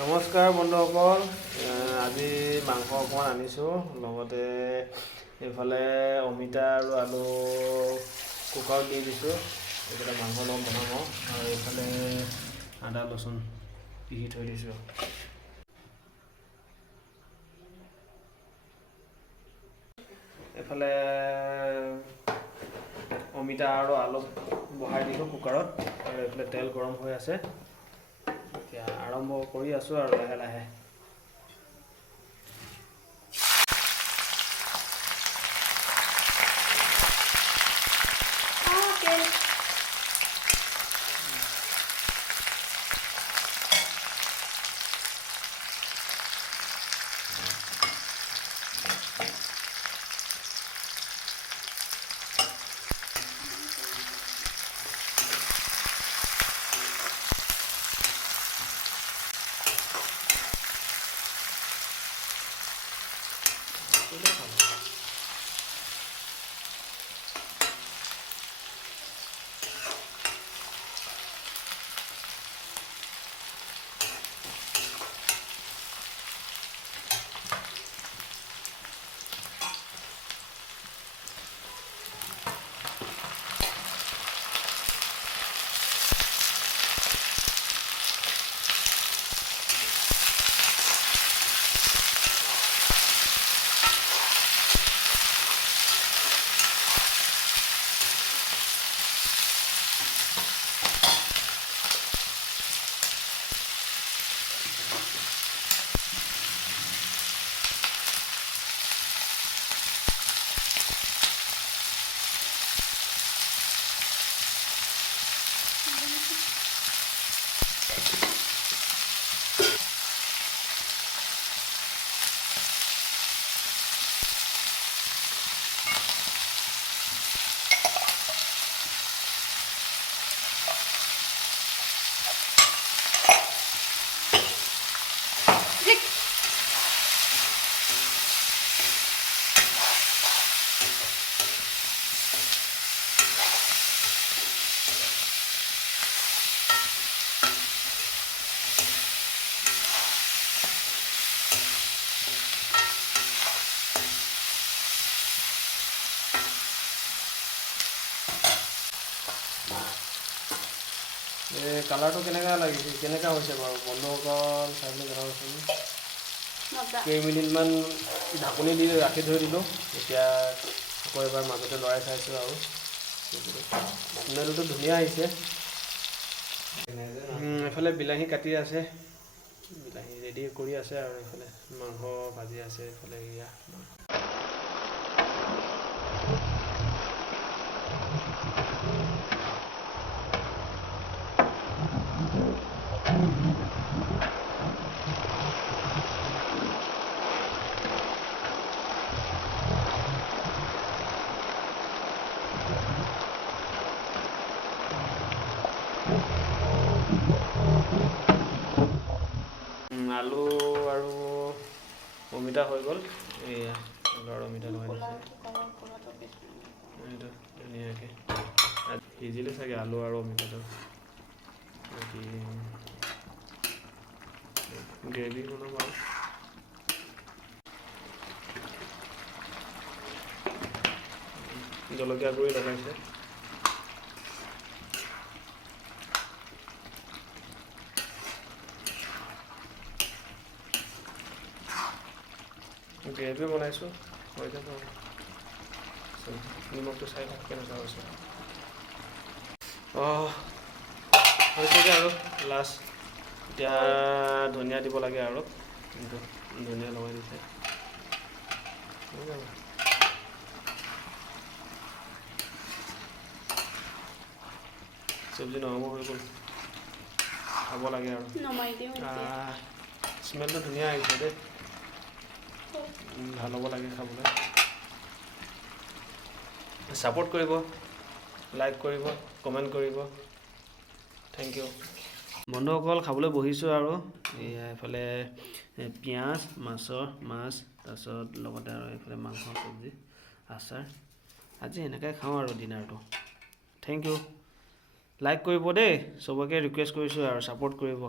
নমস্কাৰ বন্ধুসকল, আজি মাংস অকণমান আনিছোঁ, লগতে এইফালে অমিতা আৰু আলু কুকাৰত দি দিছোঁ। এইফালে মাংস লগত বনাম আৰু এইফালে আদা ৰচুন পিহি থৈ দিছোঁ। এইফালে অমিতা আৰু আলু বহাই দিলোঁ কুকাৰত, আৰু এইফালে তেল গৰম হৈ আছে। এতিয়া আৰম্ভ কৰি আছোঁ আৰু লাহে লাহে। কালাৰটো কেনেকুৱা লাগিছে, কেনেকুৱা হৈছে বাৰু বন্ধুসকল, চাবলৈ জনাবচোন। কেইমিনিটমান ঢাকনি দি ৰাখি থৈ দিলোঁ। এতিয়া আকৌ এবাৰ মাজতে লৰাই চাইছোঁ আৰু স্মেলটো ধুনীয়া আহিছে। এফালে বিলাহী কাটি আছে, বিলাহী ৰেডি কৰি আছে, আৰু এইফালে মাংস ভাজি আছে। এইফালে এয়া আলু আৰু অমিতা হৈ গ'ল। এয়া আলু আৰু অমিতা লগাই দিছে, এইটো ধুনীয়াকৈ সিজিলে চাগে আলু আৰু অমিতাটো। বাকী গ্ৰেভি বনাম আৰু জলকীয়া গুড়ি লগাইছে। গ্ৰেভি বনাইছোঁ, হৈ যাব আৰু নিমখটো চাই থাক কেনেকুৱা হৈছে। হৈছেগৈ আৰু লাষ্ট। এতিয়া ধনিয়া দিব লাগে, আৰু কিন্তু ধনিয়া লগাই দিছে। হৈ যাব। চব্জি নহ'ব হৈ গ'ল, খাব লাগে আৰু। স্মেলটো ধুনীয়া আহিছে দেই, ভাল হ'ব লাগে খাবলৈ। ছাপোৰ্ট কৰিব, লাইক কৰিব, কমেণ্ট কৰিব। থেংক ইউ বন্ধুসকল। খাবলৈ বহিছোঁ আৰু এয়া এইফালে পিঁয়াজ, মাছ, তাৰপিছত লগতে আৰু এইফালে মাংস, চব্জি, আচাৰ। আজি এনেকৈ খাওঁ আৰু ডিনাৰটো। Thank U. লাইক কৰিব দেই, চবকে ৰিকুৱেষ্ট কৰিছোঁ আৰু ছাপোৰ্ট কৰিব।